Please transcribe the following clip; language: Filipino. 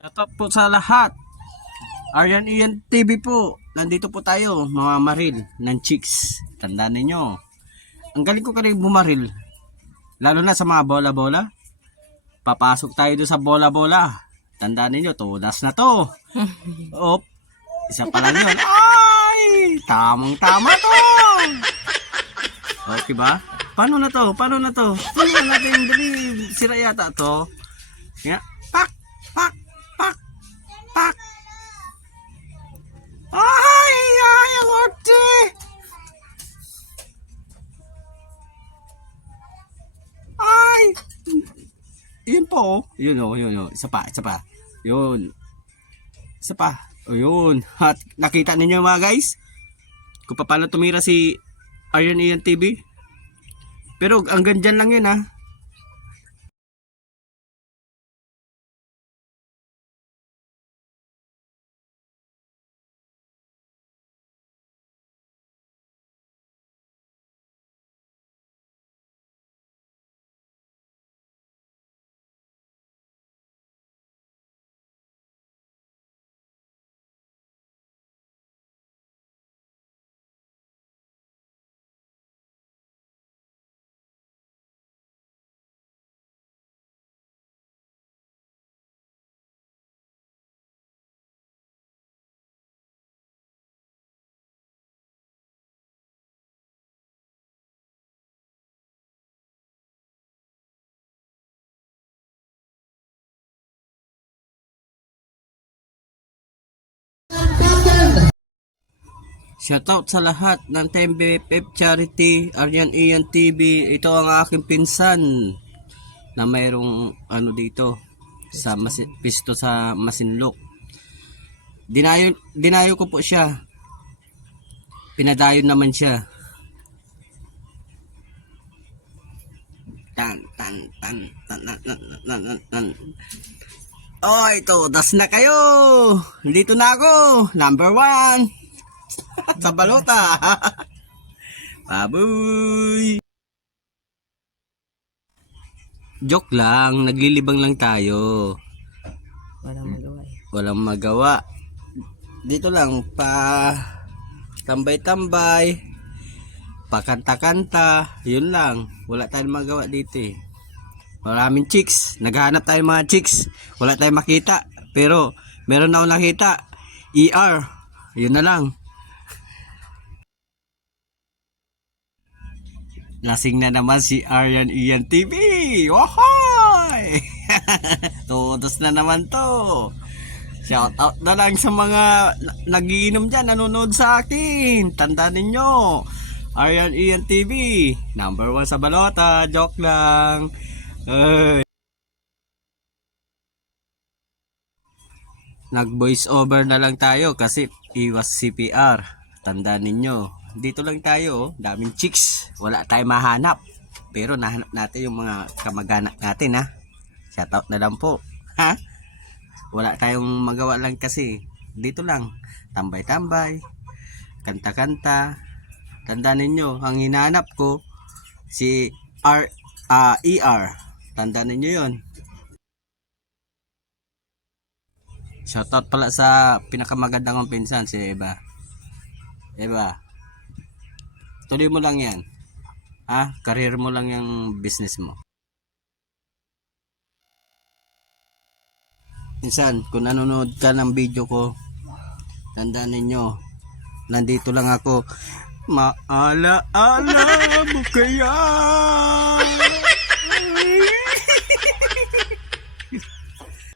Ito po sa lahat. Aryan Ian TV po. Nandito po tayo, mga maril ng chicks. Tandaan ninyo. Ang galing ko kanina bumaril. Lalo na sa mga bola-bola. Papasok tayo doon sa bola-bola. Tandaan ninyo, tudas na to. Op, isa pa lang yun. Ay, tamang-tama to. Okay ba? Paano na to? Paano na to? Paano natin dali? Sira yata to. Nga, pak, pak, pak, pak. Ay, ay, ang arte. Ay. Yun po, oh. Yun oh, yun oh. Isa pa, isa pa. Yun. Isa pa. O yun. At nakita ninyo mga guys? Kung paano tumira si Aryan Ian TV. Pero hanggang dyan lang yun ha. Shoutout sa lahat ng TMBFF Charity, Aryan Ian TV. Ito ang aking pinsan na mayroong ano dito sa pisto sa Masinloc. Dinayo ko po siya. Pinadayon naman siya. Tan tan tan tan tan tan tan tan, tan. Oh, ito, das na kayo. Dito na ako, number 1. Sa balota. Baboy. Joke lang, naglilibang lang tayo. Walang magawa eh. Walang magawa. Dito lang pa tambay-tambay, pakanta-kanta, yun lang. Wala tayong magawa dito eh. Maraming chicks, naghahanap tayo mga chicks. Wala tayong makita, pero meron na akong nakita. ER, yun na lang. Lasing na naman si Aryan Ian TV. Wahoy! Todos na naman to. Shout out na lang sa mga nagiinom dyan, nanonood sa akin. Tandaan ninyo, Aryan Ian TV, number 1 sa balota. Joke lang. Nag voice over na lang tayo kasi iwas CPR. Tandaan ninyo, dito lang tayo, daming chicks, wala tayong mahanap, pero nahanap natin yung mga kamag-anak natin ha. Shoutout na lang po ha. Wala tayong magawa lang kasi dito lang, tambay-tambay, kanta-kanta. Tandaan ninyo, ang hinahanap ko si ER. Tandaan ninyo yon. Shoutout pala sa pinakamaganda kong pinsan, si Eva. Eva, tuloy mo lang yan. Ha? Career mo lang yung business mo. Minsan, kung nanonood ka ng video ko, tandaan ninyo, nandito lang ako. Maala-ala mo kaya